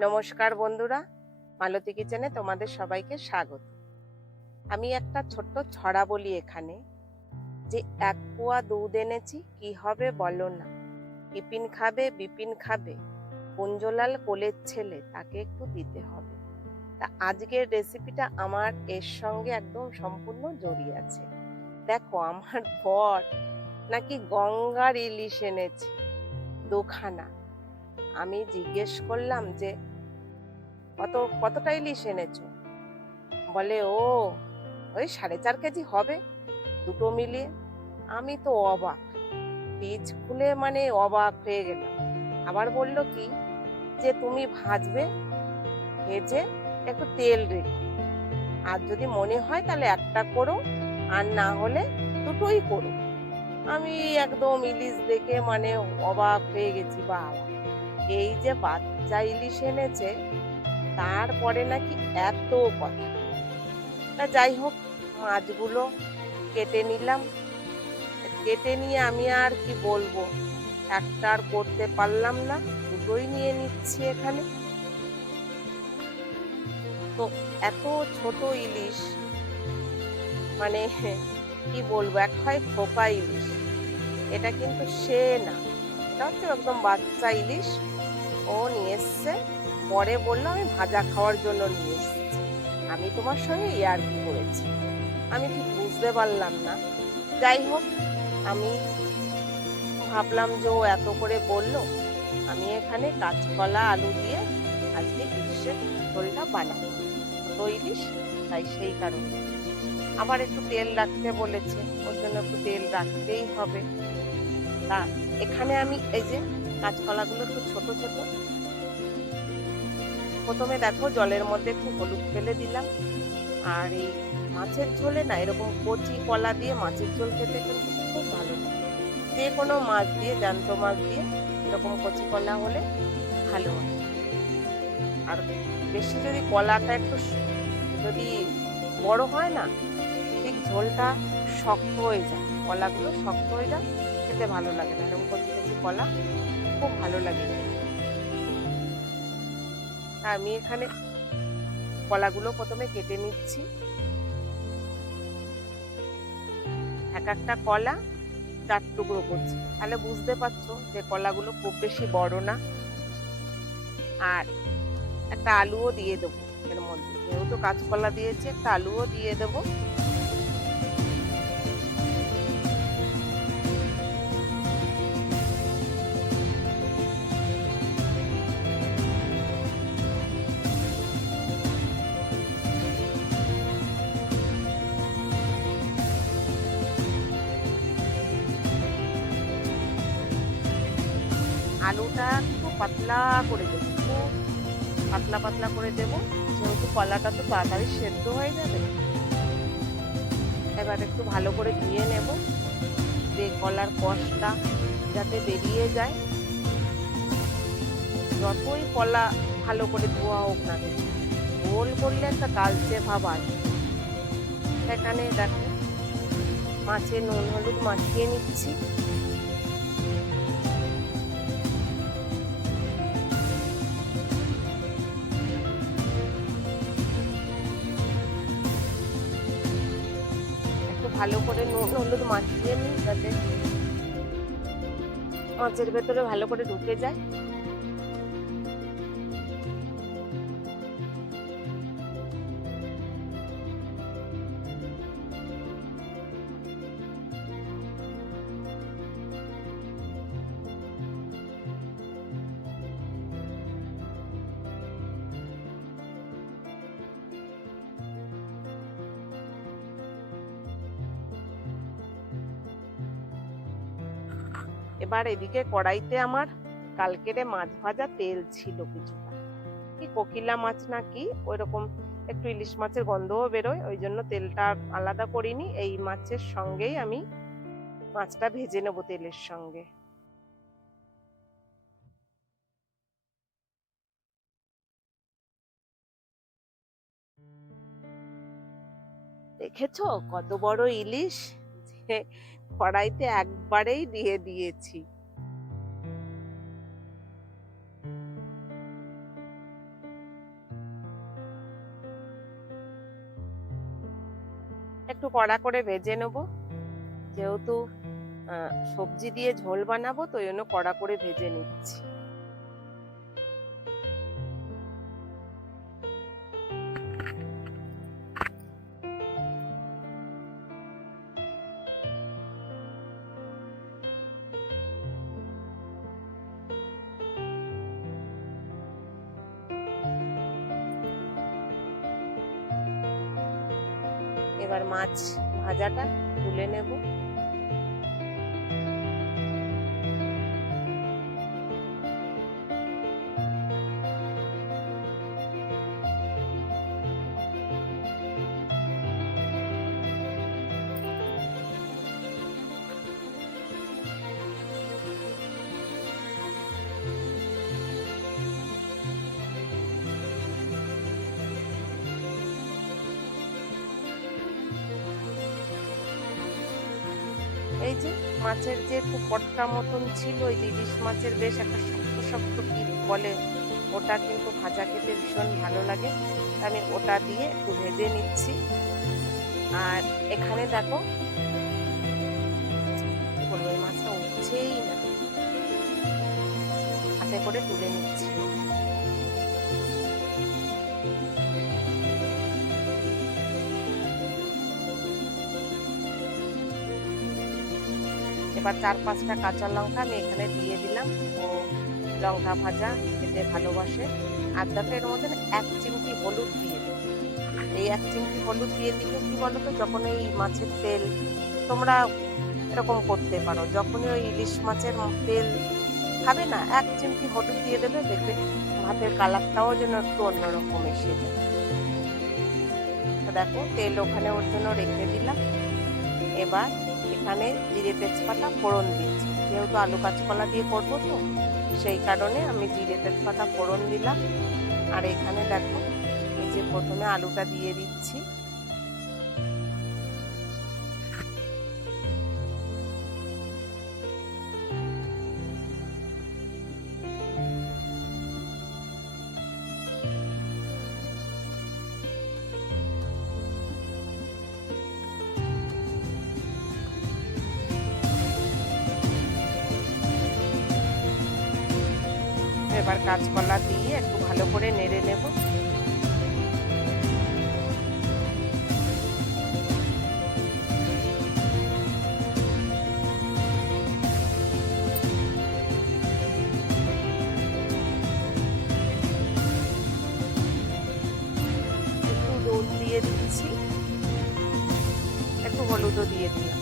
নমস্কার বন্ধুরা, মালতী কিচেনে তোমাদের সবাইকে স্বাগত। আমি একটা ছোট্ট ছড়া বলি এখানে যে এক পোয়া দুধ এনেছি, কি হবে বলো না। বিপিন খাবে বিপিন খাবে, কুঞ্জলাল কোলের ছেলে, তাকে একটু দিতে হবে। তা আজকের রেসিপিটা আমার এর সঙ্গে একদম সম্পূর্ণ জড়িয়ে আছে। দেখো, আমার বর নাকি গঙ্গার ইলিশ এনেছে। দুখানা। আমি জিজ্ঞেস করলাম যে কত কতটা ইলিশ এনেছো? বলে, ও, ওই সাড়ে চার কেজি হবে। দুটো মিলিয়ে আমি তো অবাক। বীজ খুলে মানে অবাক হয়ে গেলাম। আবার বলল, কি যে তুমি ভাজবে? ভেজে একটু তেল রেখো। আর যদি মনে হয় তাহলে একটা করো, আর না হলে দুটোই করো। আমি একদম ইলিশ দেখে মানে অবাক হয়ে গেছি, বাবা। এই যে বাচ্চা ইলিশ এনেছে তারপরে নাকি এত কথা। তা যাই হোক, মাছগুলো কেটে নিলাম। কেটে নিয়ে আমি আর কি বলব? একটা আর করতে পারলাম না, দুটোই নিয়ে নিচ্ছি এখানে। তো এত ছোট ইলিশ মানে কি বলব, এক হয় খোকা ইলিশ। এটা কিন্তু সে না, এটা হচ্ছে একদম বাচ্চা ইলিশ। ও নিয়ে এসছে। পরে বলল, আমি ভাজা খাওয়ার জন্য নিয়ে এসেছি। আমি তোমার সঙ্গে ইয়ার কি করেছি? আমি ঠিক বুঝতে পারলাম না। যাই হোক, আমি ভাবলাম যে ও এত করে বলল, আমি এখানে কাঁচকলা, আলু দিয়ে আজকে ইলিশের ঝোলটা বানাবো। তো ইলিশ, তাই সেই কারণে। আবার একটু তেল রাখতে বলেছে, ওর জন্য একটু তেল রাখতেই হবে। তা, এখানে আমি এই যে কাঁচকলাগুলো একটু ছোট ছোট প্রথমে দেখো জলের মধ্যে একটু হলুদ ফেলে দিলাম। আর এই মাছের ঝোলে না এরকম কচি কলা দিয়ে মাছের ঝোল খেতে কিন্তু খুব ভালো লাগে। যে কোনো মাছ দিয়ে, জ্যান্ত মাছ দিয়ে এরকম কচি কলা হলে ভালো হয় আর বেশি যদি কলাটা একটু যদি বড় হয় না, ঠিক ঝোলটা শক্ত হয়ে যায়। কলাগুলো শক্ত হয়ে যায়, খেতে ভালো লাগে না। এরকম কচি কচি কলা, খুব ভালো লাগে। আমি এখানে কলাগুলো প্রথমে কেটে নিচ্ছি। এক একটা কলা চার টুকরো করছি। তাহলে বুঝতে পারছ যে কলাগুলো খুব বেশি বড় না। আর একটা আলুও দিয়ে দেবো এর মধ্যে। যেহেতু কাঁচকলা দিয়েছে, একটা আলুও দিয়ে দেবো। আলুটা একটু পাতলা করে দেবো খুব পাতলা পাতলা করে দেবো, যেহেতু কলাটা তো তাড়াতাড়ি সেদ্ধ হয়ে যাবে। এবার একটু ভালো করে ধুয়ে নেব। যে কলার কষটা যাতে বেরিয়ে যায়। যতই কলা ভালো করে ধোয়া হোক না গোল করলে একটা কালচে ভাব আসে সেখানে দেখো মাছে নুন, হলুদ মাখিয়ে নিচ্ছি। ভালো করে নুন হলুদ মাখিয়ে নিই যাতে মাছের ভেতরে ভালো করে ঢুকে যায়। এবার এদিকে কড়াইতে আমার কালকেরে মাছ ভাজা তেল ছিল কিছুটা। কি কোকিলা মাছ নাকি ওই রকম একটু ইলিশ মাছের গন্ধও বেরোয়, ওই জন্য তেলটা আলাদা করিনি, এই মাছের সঙ্গেই আমি মাছটা ভেজে নেব তেলের সঙ্গে। দেখেছ কত বড় ইলিশ? মুখে কড়াইতে একবারেই দিয়ে দিয়েছি। একটু কড়া করে ভেজে নেব। যেহেতু সবজি দিয়ে ঝোল বানাবো, তো জন্য কড়া করে ভেজে নিচ্ছি। এবার মাছ ভাজাটা তুলে নেব। এই যে মাছের যে একটু পটকা মতন ছিল, ওই যে ইলিশ মাছের বেশ একটা শক্ত শক্ত কি বলে। ওটা কিন্তু ভাজা খেতে ভীষণ ভালো লাগে। আমি ওটা দিয়ে একটু ভেজে নিচ্ছি। আর এখানে দেখো বলব মাছটা উঠছেই না। হাতে করে তুলে নিচ্ছি। এবার চার পাঁচটা কাঁচা লঙ্কা আমি এখানে দিয়ে দিলাম। ও লঙ্কা ভাজা খেতে ভালোবাসে। আর দেখো এর মধ্যে এক চিমটি হলুদ দিয়ে দিই। এই এক চিমটি হলুদ দিয়ে দিলে কি বলতো, যখন এই মাছের তেল তোমরা এরকম করতে পারো, যখনই ওই ইলিশ মাছের তেল খাবে না, এক চিমটি হলুদ দিয়ে দেবে, দেখবে ভাতের কালারটাও যেন একটু অন্যরকম এসে যায়। তো দেখো, তেল ওখানে ওর জন্য রেখে দিলাম। এবার এখানে জিরে তেজপাতা ফোড়ন দিচ্ছি। যেহেতু আলু কাঁচকলা দিয়ে করব তো, সেই কারণে আমি জিরে তেজপাতা ফোড়ন দিলাম। আর এখানে দেখো, এই যে প্রথমে আলুটা দিয়ে দিচ্ছি। এবার কাঁচকলা দিয়ে একটু ভালো করে নেড়ে নেব। একটু নুন দিয়ে দিচ্ছি। একটু হলুদও দিয়ে দিলাম।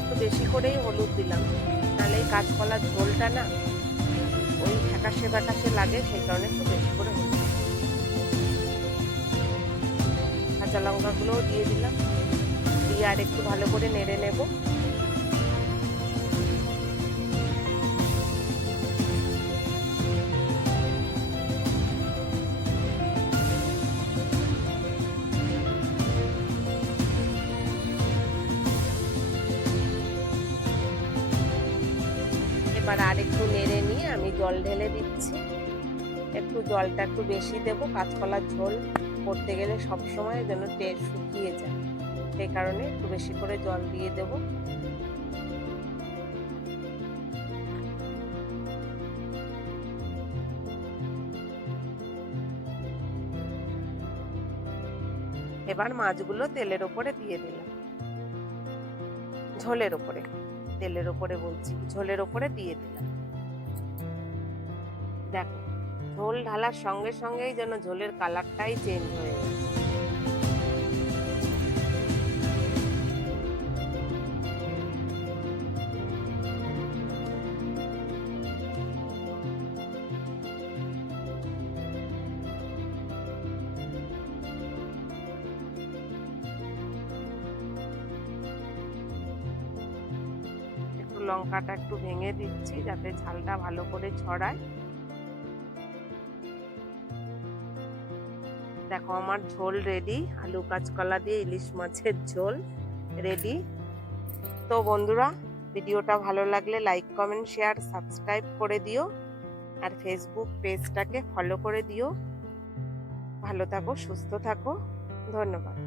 একটু বেশি করেই হলুদ দিলাম। নাহলে এই কাঁচকলার ঝোলটা না ওই বাতাসে লাগে, সেই কারণে একটু বেশি করে হচ্ছে কাঁচা লঙ্কাগুলোও দিয়ে দিলাম। দিয়ে আর একটু ভালো করে নেড়ে নেব। এবার আর একটু নেড়ে নিয়ে আমি জল ঢেলে দিচ্ছি। একটু জলটা একটু বেশি দেবো, কাঁচকলার ঝোল করতে গেলে সব সময় যেন টেস্ট শুকিয়ে যায়। সেই কারণে একটু বেশি করে জল দিয়ে দেব। এবার মাছগুলো তেলের ওপরে দিয়ে দিলাম। ঝোলের ওপরে। তেলের ওপরে বলছি, ঝোলের ওপরে দিয়ে দিলাম। দেখো, ঝোল ঢালার সঙ্গে সঙ্গেই যেন ঝোলের কালারটাই চেঞ্জ হয়ে গেছে। লঙ্কাটা একটু ভেঙে দিচ্ছি যাতে ঝালটা ভালো করে ছড়ায়। দেখো আমার ঝোল রেডি আলু কাঁচকলা দিয়ে ইলিশ মাছের ঝোল রেডি তো বন্ধুরা, ভিডিওটা ভালো লাগলে লাইক কমেন্ট শেয়ার সাবস্ক্রাইব করে দিও। আর ফেসবুক পেজটাকে ফলো করে দিও। ভালো থাকো, সুস্থ থাকো। ধন্যবাদ।